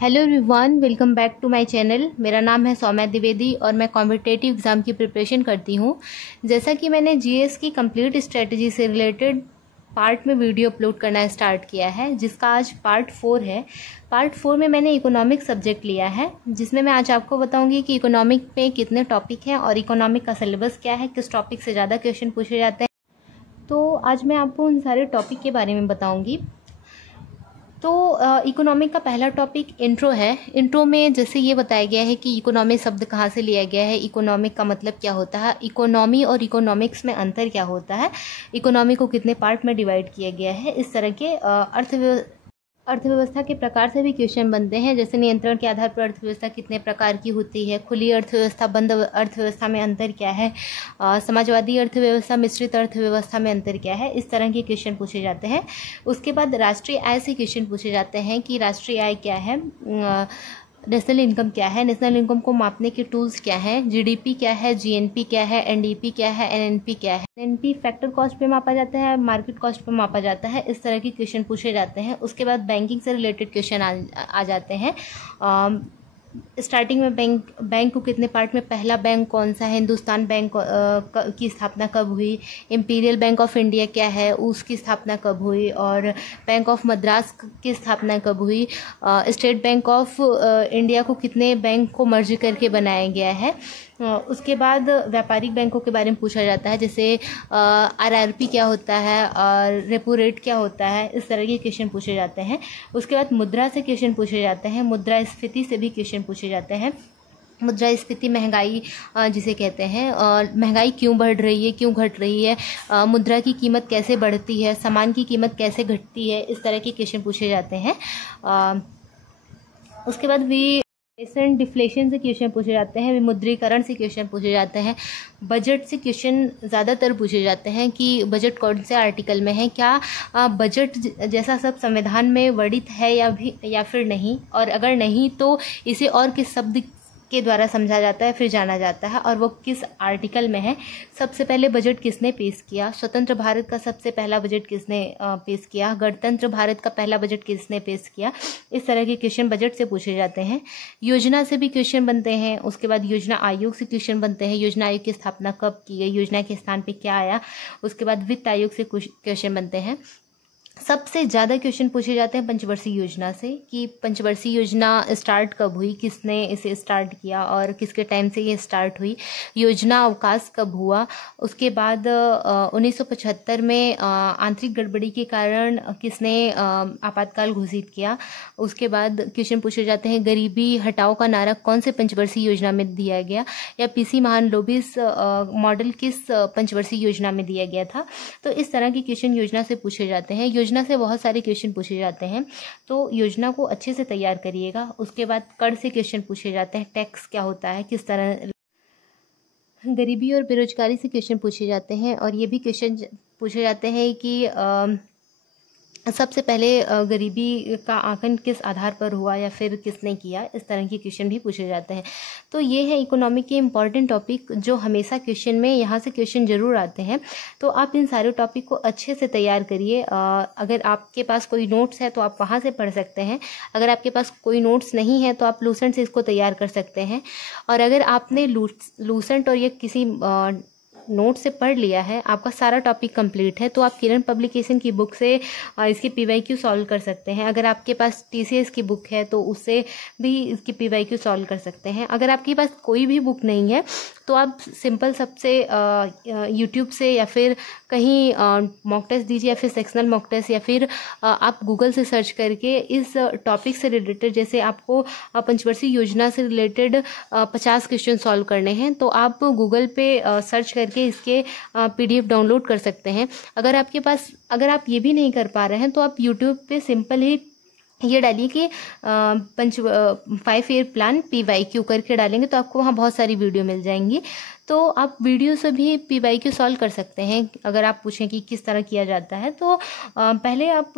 Hello everyone, welcome back to my channel. मेरा नाम है सौम्या द्विवेदी और मैं कॉम्पिटिटिव एग्ज़ाम की प्रिपरेशन करती हूँ। जैसा कि मैंने जीएस की कंप्लीट स्ट्रेटजी से रिलेटेड पार्ट में वीडियो अपलोड करना स्टार्ट किया है, जिसका आज पार्ट 4 है। पार्ट 4 में मैंने इकोनॉमिक सब्जेक्ट लिया है, जिसमें मैं आज आपको बताऊंगी कि इकोनॉमिक में कितने टॉपिक हैं और इकोनॉमिक का सिलेबस क्या है, किस टॉपिक से ज़्यादा क्वेश्चन पूछे जाते हैं। तो आज मैं आपको उन सारे टॉपिक के बारे में बताऊँगी। तो इकोनॉमिक का पहला टॉपिक इंट्रो है। इंट्रो में जैसे ये बताया गया है कि इकोनॉमी शब्द कहाँ से लिया गया है, इकोनॉमिक का मतलब क्या होता है, इकोनॉमी और इकोनॉमिक्स में अंतर क्या होता है, इकोनॉमी को कितने पार्ट में डिवाइड किया गया है। इस तरह के अर्थव्यवस्था के प्रकार से भी क्वेश्चन बनते हैं। जैसे नियंत्रण के आधार पर अर्थव्यवस्था कितने प्रकार की होती है, खुली अर्थव्यवस्था, बंद अर्थव्यवस्था में अंतर क्या है, समाजवादी अर्थव्यवस्था, मिश्रित अर्थव्यवस्था में अंतर क्या है। इस तरह के क्वेश्चन पूछे जाते हैं। उसके बाद राष्ट्रीय आय से क्वेश्चन पूछे जाते हैं कि राष्ट्रीय आय क्या है, नेशनल इनकम क्या है, नेशनल इनकम को मापने के टूल्स क्या हैं, जीडीपी क्या है, जीएनपी क्या है, एनडीपी क्या है, एनएनपी क्या है। एनएनपी फैक्टर कॉस्ट पे मापा जाता है, मार्केट कॉस्ट पे मापा जाता है। इस तरह के क्वेश्चन पूछे जाते हैं। उसके बाद बैंकिंग से रिलेटेड क्वेश्चन आ जाते हैं। स्टार्टिंग में बैंक को कितने पार्ट में, पहला बैंक कौन सा है, हिंदुस्तान बैंक की स्थापना कब हुई, इंपीरियल बैंक ऑफ इंडिया क्या है, उसकी स्थापना कब हुई, और बैंक ऑफ मद्रास की स्थापना कब हुई, स्टेट बैंक ऑफ इंडिया को कितने बैंक को मर्ज करके बनाया गया है। उसके बाद व्यापारिक बैंकों के बारे में पूछा जाता है, जैसे आरआरपी क्या होता है और रेपो रेट क्या होता है। इस तरह के क्वेश्चन पूछे जाते हैं। उसके बाद मुद्रा से क्वेश्चन पूछे जाते हैं, मुद्रास्फीति से भी क्वेश्चन पूछे जाते हैं। मुद्रास्फीति महंगाई जिसे कहते हैं, और महंगाई क्यों बढ़ रही है, क्यों घट रही है, मुद्रा की कीमत कैसे बढ़ती है, सामान की कीमत कैसे घटती है। इस तरह के क्वेश्चन पूछे जाते हैं। उसके बाद डिफ्लेशन से क्वेश्चन पूछे जाते हैं, विमुद्रीकरण से क्वेश्चन पूछे जाते हैं। बजट से क्वेश्चन ज़्यादातर पूछे जाते हैं कि बजट कौन से आर्टिकल में है, क्या बजट जैसा सब संविधान में वर्णित है या फिर नहीं, और अगर नहीं तो इसे और किस शब्द के द्वारा समझा जाता है, फिर जाना जाता है, और वो किस आर्टिकल में है। सबसे पहले बजट किसने पेश किया, स्वतंत्र भारत का सबसे पहला बजट किसने पेश किया, गणतंत्र भारत का पहला बजट किसने पेश किया। इस तरह के क्वेश्चन बजट से पूछे जाते हैं। योजना से भी क्वेश्चन बनते हैं। उसके बाद योजना आयोग से क्वेश्चन बनते हैं, योजना आयोग की स्थापना कब की गई, योजना के स्थान पर क्या आया। उसके बाद वित्त आयोग से क्वेश्चन बनते हैं। सबसे ज़्यादा क्वेश्चन पूछे जाते हैं पंचवर्षीय योजना से, कि पंचवर्षीय योजना स्टार्ट कब हुई, किसने इसे स्टार्ट किया और किसके टाइम से ये स्टार्ट हुई, योजना अवकाश कब हुआ। उसके बाद 1975 में आंतरिक गड़बड़ी के कारण किसने आपातकाल घोषित किया। उसके बाद क्वेश्चन पूछे जाते हैं, गरीबी हटाओ का नारा कौन से पंचवर्षीय योजना में दिया गया, या पीसी महालनोबिस मॉडल किस पंचवर्षीय योजना में दिया गया था। तो इस तरह के क्वेश्चन योजना से पूछे जाते हैं। योजना से बहुत सारे क्वेश्चन पूछे जाते हैं, तो योजना को अच्छे से तैयार करिएगा। उसके बाद कर से क्वेश्चन पूछे जाते हैं, टैक्स क्या होता है, किस तरह। गरीबी और बेरोजगारी से क्वेश्चन पूछे जाते हैं, और ये भी क्वेश्चन पूछे जाते हैं कि सबसे पहले गरीबी का आंकलन किस आधार पर हुआ या फिर किसने किया। इस तरह के क्वेश्चन भी पूछे जाते हैं। तो ये है इकोनॉमिक के इम्पॉर्टेंट टॉपिक, जो हमेशा क्वेश्चन में यहाँ से क्वेश्चन जरूर आते हैं। तो आप इन सारे टॉपिक को अच्छे से तैयार करिए। अगर आपके पास कोई नोट्स है तो आप वहाँ से पढ़ सकते हैं। अगर आपके पास कोई नोट्स नहीं है तो आप लूसेंट से इसको तैयार कर सकते हैं। और अगर आपने लूसेंट और ये किसी नोट से पढ़ लिया है, आपका सारा टॉपिक कंप्लीट है, तो आप किरण पब्लिकेशन की बुक से इसके पीवाईक्यू सॉल्व कर सकते हैं। अगर आपके पास टीसीएस की बुक है तो उससे भी इसकी पीवाईक्यू सॉल्व कर सकते हैं। अगर आपके पास कोई भी बुक नहीं है तो आप सिंपल सबसे यूट्यूब से या फिर कहीं मॉक टेस्ट दीजिए, या फिर सेक्शनल मॉक टेस्ट, या फिर आप गूगल से सर्च करके इस टॉपिक से रिलेटेड, जैसे आपको पंचवर्षीय योजना से रिलेटेड 50 क्वेश्चन सॉल्व करने हैं, तो आप गूगल पे सर्च करके इसके पीडीएफ डाउनलोड कर सकते हैं। अगर अगर आप ये भी नहीं कर पा रहे हैं तो आप यूट्यूब पे सिंपल ही ये डालिए कि 5 ईयर प्लान पीवाईक्यू करके डालेंगे तो आपको वहाँ बहुत सारी वीडियो मिल जाएंगी। तो आप वीडियो से भी पीवाईक्यू सॉल्व कर सकते हैं। अगर आप पूछें कि किस तरह किया जाता है, तो पहले आप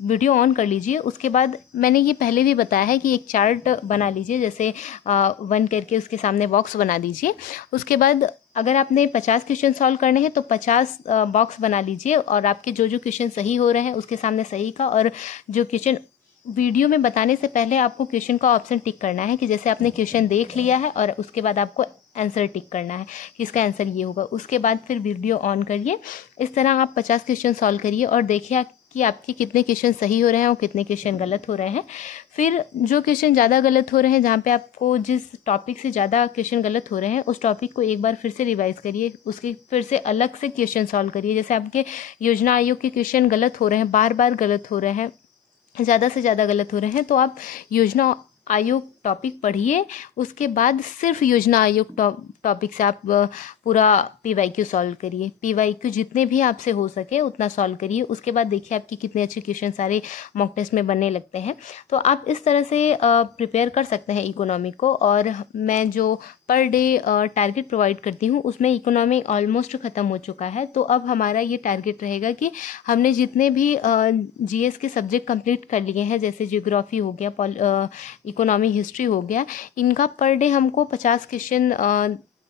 वीडियो ऑन कर लीजिए। उसके बाद मैंने ये पहले भी बताया है कि एक चार्ट बना लीजिए, जैसे 1 करके उसके सामने बॉक्स बना दीजिए। उसके बाद अगर आपने 50 क्वेश्चन सॉल्व करने हैं तो 50 बॉक्स बना लीजिए, और आपके जो जो क्वेश्चन सही हो रहे हैं उसके सामने सही का, और जो क्वेश्चन वीडियो में बताने से पहले आपको क्वेश्चन का ऑप्शन टिक करना है कि जैसे आपने क्वेश्चन देख लिया है और उसके बाद आपको आंसर टिक करना है कि इसका आंसर ये होगा। उसके बाद फिर वीडियो ऑन करिए। इस तरह आप 50 क्वेश्चन सॉल्व करिए और देखिए कि आपके कितने क्वेश्चन सही हो रहे हैं और कितने क्वेश्चन गलत हो रहे हैं। फिर जो क्वेश्चन ज़्यादा गलत हो रहे हैं, जहाँ पे आपको जिस टॉपिक से ज़्यादा क्वेश्चन गलत हो रहे हैं, उस टॉपिक को एक बार फिर से रिवाइज करिए, उसके फिर से अलग से क्वेश्चन सॉल्व करिए। जैसे आपके योजना आयोग के क्वेश्चन गलत हो रहे हैं, बार बार गलत हो रहे हैं, ज़्यादा से ज़्यादा गलत हो रहे हैं, तो आप योजना आयोग टॉपिक पढ़िए। उसके बाद सिर्फ योजना आयोग टॉपिक से आप पूरा पीवाईक्यू सॉल्व करिए। पीवाईक्यू जितने भी आपसे हो सके उतना सॉल्व करिए। उसके बाद देखिए आपकी कितने अच्छे क्वेश्चन सारे मॉक टेस्ट में बनने लगते हैं। तो आप इस तरह से प्रिपेयर कर सकते हैं इकोनॉमी को। और मैं जो पर डे टारगेट प्रोवाइड करती हूँ उसमें इकोनॉमी ऑलमोस्ट ख़त्म हो चुका है। तो अब हमारा ये टारगेट रहेगा कि हमने जितने भी जीएस के सब्जेक्ट कंप्लीट कर लिए हैं, जैसे ज्योग्राफी हो गया, इकोनॉमी, हिस्ट्री हो गया, इनका पर डे हमको 50 क्वेश्चन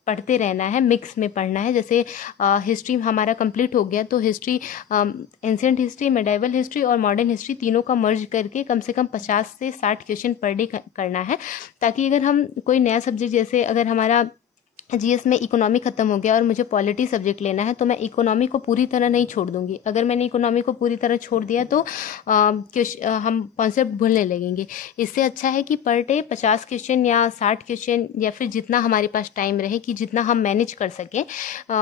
पढ़ते रहना है, मिक्स में पढ़ना है। जैसे हिस्ट्री हमारा कंप्लीट हो गया तो history, ancient history, medieval history और मॉडर्न हिस्ट्री तीनों का मर्ज करके कम से कम 50 से 60 क्वेश्चन पर डे करना है, ताकि अगर हम कोई नया सब्जेक्ट, जैसे अगर हमारा जीएस में इकोनॉमी खत्म हो गया और मुझे पॉलिटी सब्जेक्ट लेना है, तो मैं इकोनॉमी को पूरी तरह नहीं छोड़ दूंगी। अगर मैंने इकोनॉमी को पूरी तरह छोड़ दिया तो हम कॉन्सेप्ट भूलने लगेंगे। इससे अच्छा है कि पर डे 50 क्वेश्चन या 60 क्वेश्चन या फिर जितना हमारे पास टाइम रहे, कि जितना हम मैनेज कर सकें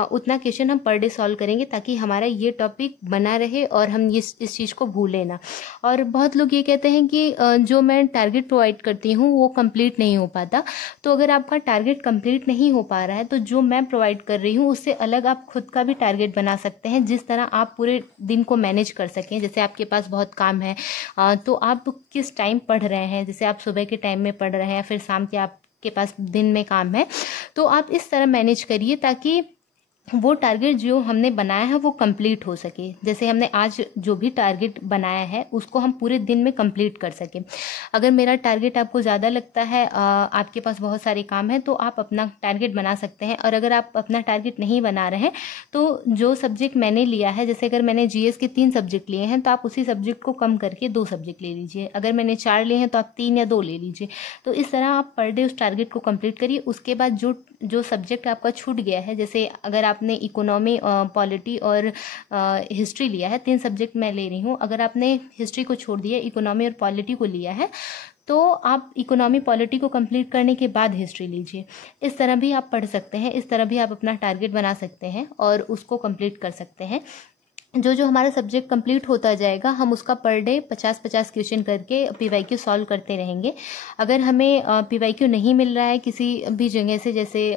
उतना क्वेश्चन हम पर डे सॉल्व करेंगे, ताकि हमारा ये टॉपिक बना रहे और हम इस चीज़ को भूलें ना। और बहुत लोग ये कहते हैं कि जो मैं टारगेट प्रोवाइड करती हूँ वो कंप्लीट नहीं हो पाता। तो अगर आपका टारगेट कंप्लीट नहीं हो पा रहा है तो जो मैं प्रोवाइड कर रही हूँ उससे अलग आप खुद का भी टारगेट बना सकते हैं, जिस तरह आप पूरे दिन को मैनेज कर सकें। जैसे आपके पास बहुत काम है तो आप किस टाइम पढ़ रहे हैं, जैसे आप सुबह के टाइम में पढ़ रहे हैं या फिर शाम के आपके पास दिन में काम है, तो आप इस तरह मैनेज करिए ताकि वो टारगेट जो हमने बनाया है वो कंप्लीट हो सके। जैसे हमने आज जो भी टारगेट बनाया है उसको हम पूरे दिन में कंप्लीट कर सकें। अगर मेरा टारगेट आपको ज़्यादा लगता है, आपके पास बहुत सारे काम हैं, तो आप अपना टारगेट बना सकते हैं। और अगर आप अपना टारगेट नहीं बना रहे हैं तो जो सब्जेक्ट मैंने लिया है, जैसे अगर मैंने जीएस के 3 सब्जेक्ट लिए हैं तो आप उसी सब्जेक्ट को कम करके 2 सब्जेक्ट ले लीजिए। अगर मैंने 4 लिए हैं तो आप 3 या 2 ले लीजिए। तो इस तरह आप पर डे उस टारगेट को कंप्लीट करिए। उसके बाद जो सब्जेक्ट आपका छूट गया है, जैसे अगर आपने इकोनॉमी, पॉलिटी और हिस्ट्री लिया है, 3 सब्जेक्ट मैं ले रही हूँ, अगर आपने हिस्ट्री को छोड़ दिया, इकोनॉमी और पॉलिटी को लिया है, तो आप इकोनॉमी पॉलिटी को कंप्लीट करने के बाद हिस्ट्री लीजिए। इस तरह भी आप पढ़ सकते हैं, इस तरह भी आप अपना टारगेट बना सकते हैं और उसको कंप्लीट कर सकते हैं। जो हमारा सब्जेक्ट कंप्लीट होता जाएगा, हम उसका पर डे 50-50 क्वेश्चन करके पीवाईक्यू सॉल्व करते रहेंगे। अगर हमें पीवाईक्यू नहीं मिल रहा है किसी भी जगह से, जैसे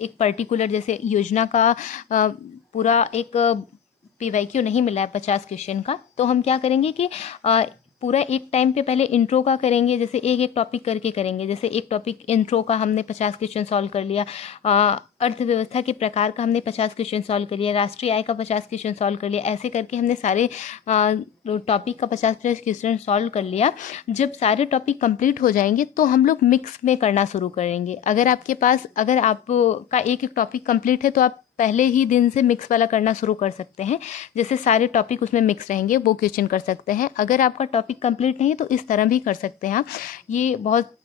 एक पर्टिकुलर, जैसे योजना का पूरा एक पीवाईक्यू नहीं मिला है 50 क्वेश्चन का, तो हम क्या करेंगे कि पूरा एक टाइम पे पहले इंट्रो का करेंगे, जैसे एक टॉपिक करके करेंगे। जैसे एक टॉपिक इंट्रो का हमने 50 क्वेश्चन सॉल्व कर लिया, अर्थव्यवस्था के प्रकार का हमने 50 क्वेश्चन सॉल्व कर लिया, राष्ट्रीय आय का 50 क्वेश्चन सॉल्व कर लिया। ऐसे करके हमने सारे टॉपिक का 50-50 क्वेश्चन सॉल्व कर लिया। जब सारे टॉपिक कंप्लीट हो जाएंगे तो हम लोग मिक्स में करना शुरू करेंगे। अगर आपका एक टॉपिक कंप्लीट है तो आप पहले ही दिन से मिक्स वाला करना शुरू कर सकते हैं। जैसे सारे टॉपिक उसमें मिक्स रहेंगे, वो क्वेश्चन कर सकते हैं। अगर आपका टॉपिक कंप्लीट नहीं तो इस तरह भी कर सकते हैं आप। ये बहुत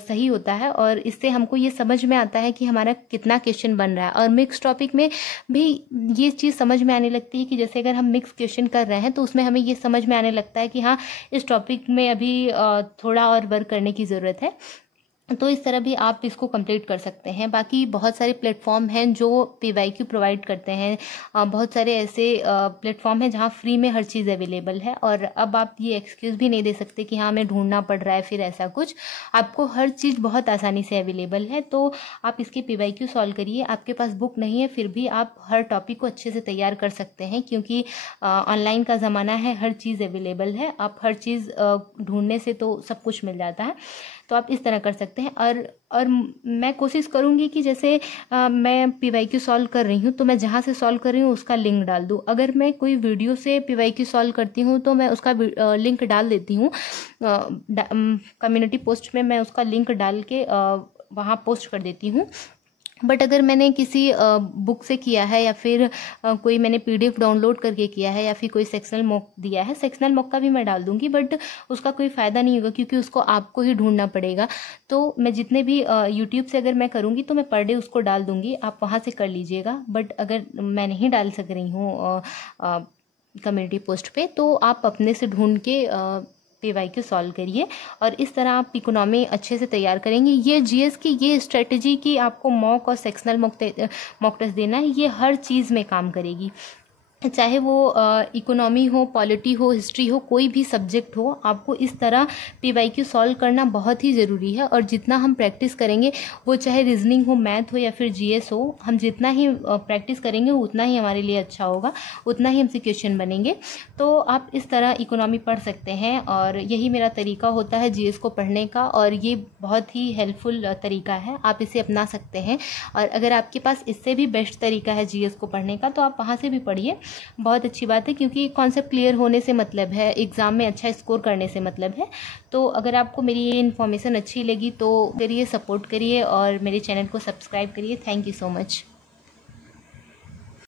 सही होता है और इससे हमको ये समझ में आता है कि हमारा कितना क्वेश्चन बन रहा है। और मिक्स टॉपिक में भी ये चीज़ समझ में आने लगती है कि जैसे अगर हम मिक्स क्वेश्चन कर रहे हैं तो उसमें हमें ये समझ में आने लगता है कि हाँ, इस टॉपिक में अभी थोड़ा और वर्क करने की ज़रूरत है। तो इस तरह भी आप इसको कंप्लीट कर सकते हैं। बाकी बहुत सारे प्लेटफॉर्म हैं जो पीवाईक्यू प्रोवाइड करते हैं। बहुत सारे ऐसे प्लेटफॉर्म हैं जहां फ्री में हर चीज़ अवेलेबल है। और अब आप ये एक्सक्यूज़ भी नहीं दे सकते कि हाँ हमें ढूंढना पड़ रहा है, फिर ऐसा कुछ। आपको हर चीज़ बहुत आसानी से अवेलेबल है। तो आप इसके पीवाईक्यू सॉल्व करिए। आपके पास बुक नहीं है फिर भी आप हर टॉपिक को अच्छे से तैयार कर सकते हैं, क्योंकि ऑनलाइन का ज़माना है, हर चीज़ अवेलेबल है। आप हर चीज़ ढूंढने से तो सब कुछ मिल जाता है। तो आप इस तरह कर सकते हैं। और मैं कोशिश करूंगी कि जैसे मैं पीवाईक्यू सॉल्व कर रही हूँ तो मैं जहाँ से सॉल्व कर रही हूँ उसका लिंक डाल दूँ। अगर मैं कोई वीडियो से पीवाईक्यू सॉल्व करती हूँ तो मैं उसका लिंक डाल देती हूँ कम्युनिटी पोस्ट में। मैं उसका लिंक डाल के वहाँ पोस्ट कर देती हूँ। बट अगर मैंने किसी बुक से किया है या फिर कोई मैंने PDF डाउनलोड करके किया है या फिर कोई सेक्शनल मॉक दिया है, सेक्शनल मॉक का भी मैं डाल दूंगी, बट उसका कोई फ़ायदा नहीं होगा क्योंकि उसको आपको ही ढूंढना पड़ेगा। तो मैं जितने भी यूट्यूब से अगर मैं करूँगी तो मैं पर डे उसको डाल दूंगी, आप वहाँ से कर लीजिएगा। बट अगर मैं नहीं डाल सक रही हूँ कम्युनिटी पोस्ट पे, तो आप अपने से ढूंढ के PYQ सॉल्व करिए और इस तरह आप इकोनॉमी अच्छे से तैयार करेंगे। ये GS की ये स्ट्रेटजी कि आपको मॉक और सेक्शनल मॉक टेस्ट देना है, ये हर चीज़ में काम करेगी, चाहे वो इकोनॉमी हो, पॉलिटी हो, हिस्ट्री हो, कोई भी सब्जेक्ट हो। आपको इस तरह PYQ सॉल्व करना बहुत ही ज़रूरी है और जितना हम प्रैक्टिस करेंगे, वो चाहे रीजनिंग हो, मैथ हो या फिर GS हो, हम जितना ही प्रैक्टिस करेंगे उतना ही हमारे लिए अच्छा होगा, उतना ही हमसे क्वेश्चन बनेंगे। तो आप इस तरह इकोनॉमी पढ़ सकते हैं और यही मेरा तरीका होता है GS को पढ़ने का और ये बहुत ही हेल्पफुल तरीका है, आप इसे अपना सकते हैं। और अगर आपके पास इससे भी बेस्ट तरीका है GS को पढ़ने का तो आप वहाँ से भी पढ़िए, बहुत अच्छी बात है, क्योंकि कॉन्सेप्ट क्लियर होने से मतलब है, एग्ज़ाम में अच्छा स्कोर करने से मतलब है। तो अगर आपको मेरी ये इन्फॉर्मेशन अच्छी लगी तो करिए, सपोर्ट करिए और मेरे चैनल को सब्सक्राइब करिए। Thank you so much.